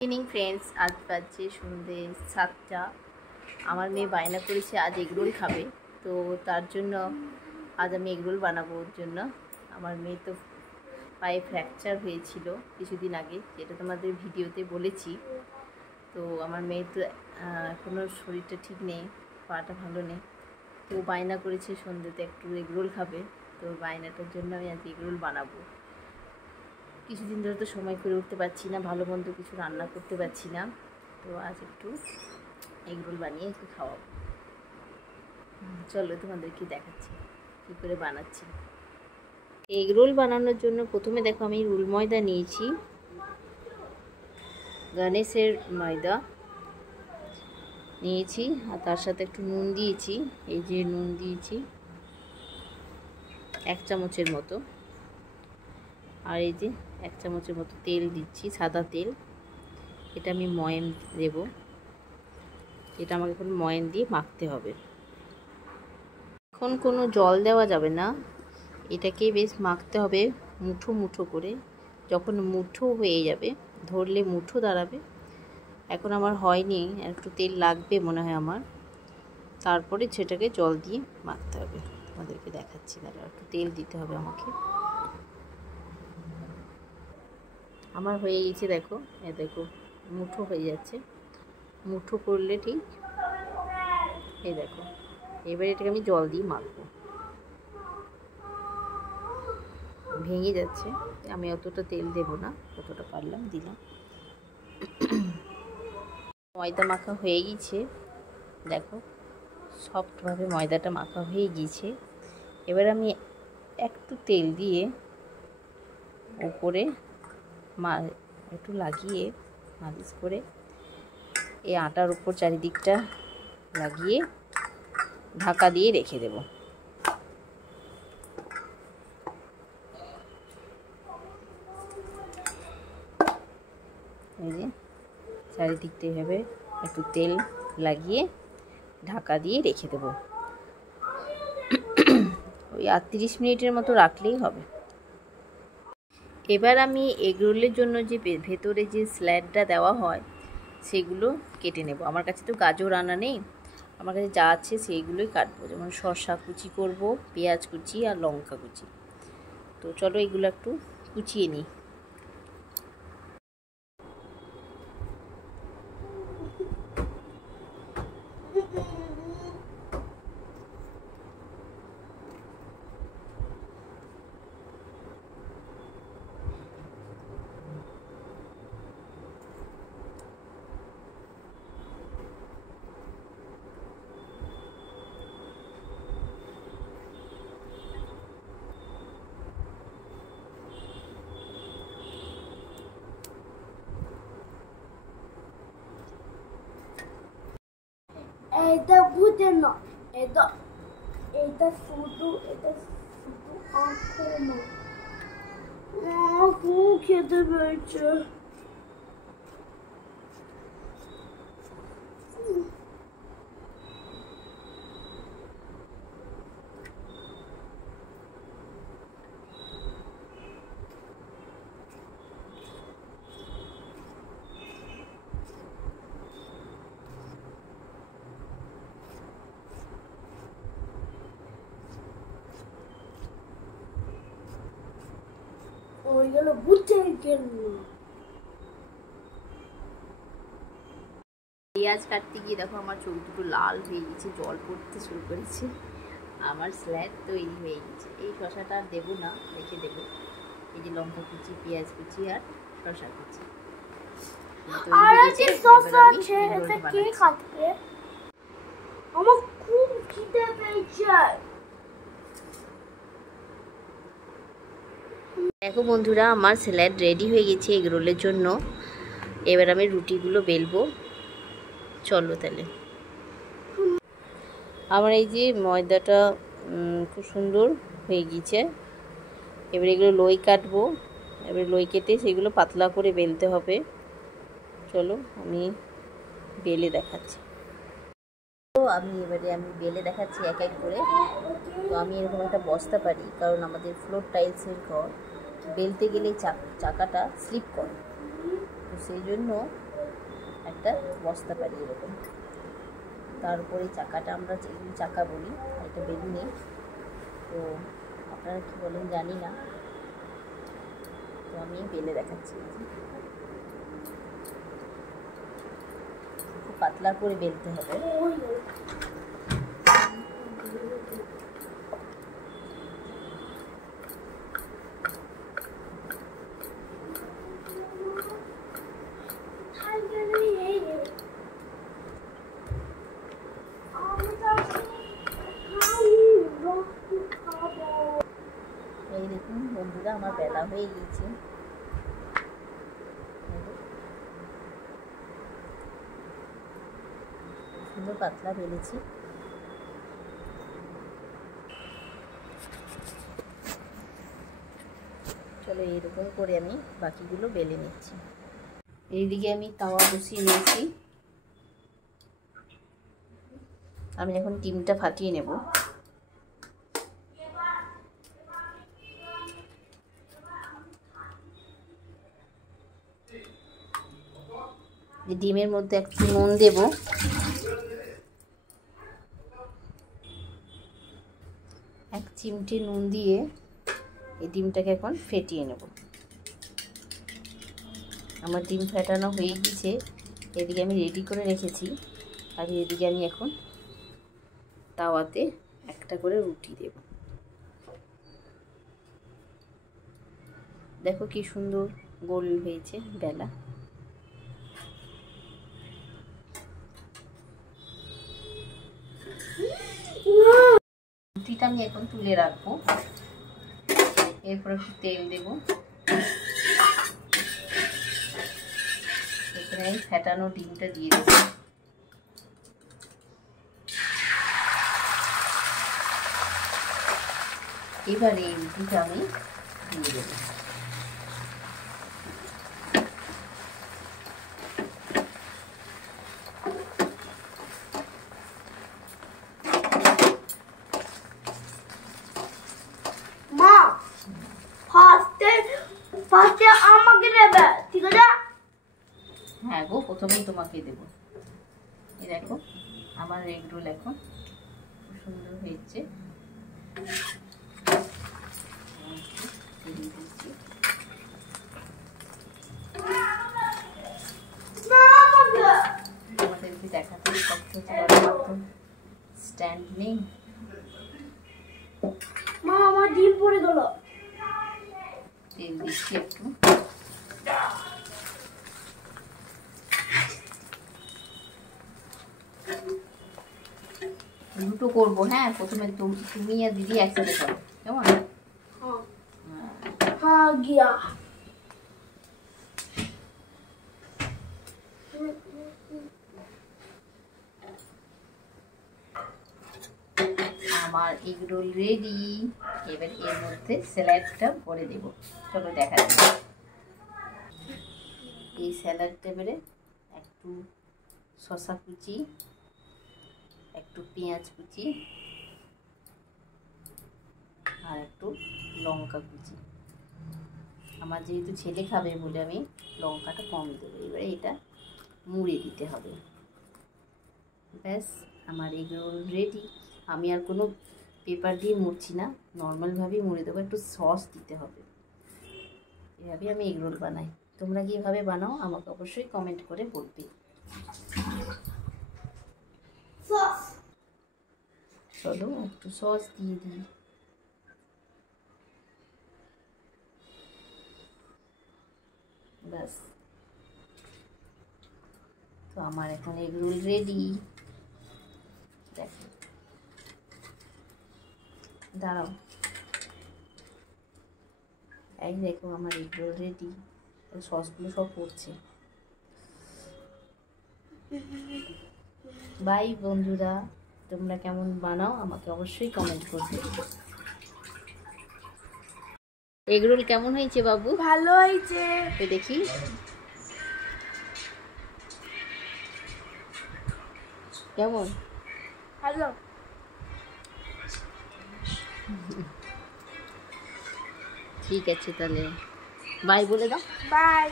Evening friends, আজ বাজছে সন্ধ্যে 7টা। আমার মেয়ে বায়না করেছে আজ এগরোল খাবে, তো তার জন্য আজ আমি এগরোল বানাবো। ওর জন্য আমার মেয়ে তো পায়ে ফ্র্যাকচার হয়েছিল কিছুদিন আগে, যেটা তোমাদের ভিডিওতে বলেছি। তো আমার মেয়ে তো এখনও শরীরটা ঠিক নেই, পাটা ভালো নেই। তো বায়না করেছে সন্ধ্যেতে একটু এগরোল খাবে, তো বায়নাটার জন্য আমি আজ এগরোল বানাবো। কিছুদিন ধরে তো সময় করে উঠতে পারছি না, ভালো মন্দ কিছু রান্না করতে পারছি না, তো আজ একটু এগরোল বানিয়ে একটু খাওয়াবো। চলো তোমাদেরকে দেখাচ্ছি কী করে বানাচ্ছি। এগরোল বানানোর জন্য প্রথমে দেখো আমি রুল ময়দা নিয়েছি, গণেশের ময়দা নিয়েছি, আর তার সাথে একটু নুন দিয়েছি। এই যে নুন দিয়েছি 1 চামচের মতো, আর এই যে 1 চামচের মতো তেল দিচ্ছি, সাদা তেল। এটা আমি ময়ান দেব, এটা আমাকে এখন ময়ান দিয়ে মাখতে হবে। এখন কোনো জল দেওয়া যাবে না, এটাকে বেশ মাখতে হবে মুঠো মুঠো করে। যখন মুঠো হয়ে যাবে, ধরলে মুঠো দাঁড়াবে, এখন আমার হয়নি, একটু তেল লাগবে মনে হয় আমার, তারপরে সেটাকে জল দিয়ে মাখতে হবে। তোমাদেরকে দেখাচ্ছি, দাঁড়া, একটু তেল দিতে হবে আমাকে। আমার হয়ে গেছে, দেখো, দেখো মুঠো হয়ে যাচ্ছে, মুঠো করলে ঠিক। এই দেখো, এবারে এটাকে আমি জল দিয়ে মাখবো। ভেঙে যাচ্ছে, আমি অতটা তেল দেব না, যতটা পারলাম দিলাম। ময়দা মাখা হয়ে গিয়েছে, দেখো সফটভাবে ময়দাটা মাখা হয়ে গিয়েছে। এবার আমি একটু তেল দিয়ে উপরে একটু লাগিয়ে মালিশ করে এই আটার উপর চারিদিকটা লাগিয়ে ঢাকা দিয়ে রেখে দেব। এই যে চারিদিকটা এভাবে একটু তেল লাগিয়ে ঢাকা দিয়ে রেখে দেব। ওই 30 মিনিটের মতো রাখলেই হবে। এবার আমি এগরোলের জন্য যে ভেতরে যে স্ল্যাডটা দেওয়া হয় সেগুলো কেটে নেব। আমার কাছে তো গাজর আনা নেই, আমার কাছে যা আছে সেইগুলোই কাটবো, যেমন শসা কুচি করব, পেঁয়াজ কুচি আর লঙ্কা কুচি। তো চলো এগুলো একটু কুচিয়ে নিই। এটা বুঝে না, এটা শুধু আঁকো না, খুব খেতে পেয়েছে। ওইগুলো বুঝে গেল। পেঁয়াজ কাটতে গিয়ে দেখো আমার চোখ দুটো লাল হয়ে গেছে, জল পড়তে শুরু করেছে। আমার স্ল্যাড তৈরি হয়ে গেছে। এই শসাটা আর দেবো না, রেখে দেবো। এই যে লঙ্কা কুচি, পেঁয়াজ কুচি আর শসা কুচি আমার খুব খিদে পেয়েছে। দেখো বন্ধুরা, আমার স্যালাড রেডি হয়ে গেছে এগরোলের জন্য। এবার আমি রুটিগুলো বেলবো, চলো তাহলে। আমার এই যে ময়দাটা খুব সুন্দর হয়ে গিয়েছে। এবার এগুলো লই কাটবো, এবার লই কেটে সেগুলো পাতলা করে বেলতে হবে। চলো আমি বেলে দেখাচ্ছি। তো আমি বেলে দেখাচ্ছি এক এক করে। তো আমি এরকম একটা বস্তা পারি, কারণ আমাদের ফ্লোর টাইলসের ঘর, বেলতে গেলে চাকাটা স্লিপ করে, তো সেই জন্য একটা বস্তা পারি এরকম। তারপরে চাকাটা আমরা চাকা বলি, এটা বেলুনে। তো আপনারা কী বলেন জানি না, তো আমি বেলে দেখাচ্ছি। খুব পাতলা করে বেলতে হবে। এই দেখুন বন্ধুরা, আমার বেলা হয়ে গিয়েছে। সুন্দর পাতলা বেলেছি। চলো এইরকম করে আমি বাকিগুলো বেলে নিচ্ছি। এইদিকে আমি তাওয়া বসিয়ে নিয়েছি। আমি এখন ডিমটা ফাটিয়ে নেব। ডিমের মধ্যে একটু নুন দেব, এক চিমটি নুন দিয়ে এই ডিমটাকে এখন ফেটিয়ে নেব। আমার ডিম ফেটানো হয়ে গেছে, এদিকে আমি রেডি করে রেখেছি। আর এদিকে আমি এখন তাওয়াতে একটা করে রুটি দেব। দেখো কি সুন্দর গোল হয়েছে বেলা। রুটিটা আমি এখন তুলে রাখবো। এরপর একটু তেল দেব। এখানে আমি ফেটানো ডিমটা দিয়ে দেব। এবার এই রুটিটা আমি দিয়ে দেব। ফার্স্টে আমাকে দেবে, ঠিক আছে? হ্যাঁ গো, প্রথমেই তোমাকে দেবো। এই দেখো আমার এগ রোল এখন খুব সুন্দর হয়েছে। তোমাদেরকে দেখাতে কষ্ট হচ্ছে, স্ট্যান্ড নেই। মা আমার ডিম পড়ে গেল। তেল দিচ্ছি একটু। দুটো করবো, হ্যাঁ? প্রথমে তুমি আর দিদি একসাথে করো, কেমন? হ্যাঁ গিয়া। আমার এগ রোল রেডি। এবার এর মধ্যে স্যালাডটা ভরে দেব। চলো দেখা যাক। এই স্যালাড টেবিলে একটু শসা কুচি, একটু পেঁয়াজ কুচি আর একটু লঙ্কা কুচি। আমার যেহেতু ছেলে খাবে বলে আমি লঙ্কাটা কম দেবো। এবারে এটা মুড়ে দিতে হবে। ব্যাস আমার এগ রোল রেডি। আমি আর কোনো পেপার দিয়ে মুড়ছি না, নর্মালভাবেই মুড়ে দেবো। একটু সস দিতে হবে। এভাবে আমি এগ রোল বানাই। তোমরা কীভাবে বানাও আমাকে অবশ্যই কমেন্ট করে বলবে। চলো একটু সস দিয়ে দিই। ব্যাস, তো আমার এখন এগ রোল রেডি। দেখো, দাঁড়াও, এই দেখো আমার এগ রোল রেডি। সসগুলো সব পড়ছে। বাই বন্ধুরা, তোমরা কেমন বানাও আমাকে অবশ্যই কমেন্ট করবে। এগ রোল কেমন হয়েছে বাবু? ভালো হয়েছে। দেখি কেমন। ভালো। ঠিক আছে, তাহলে বাই বলে দাও। বাই।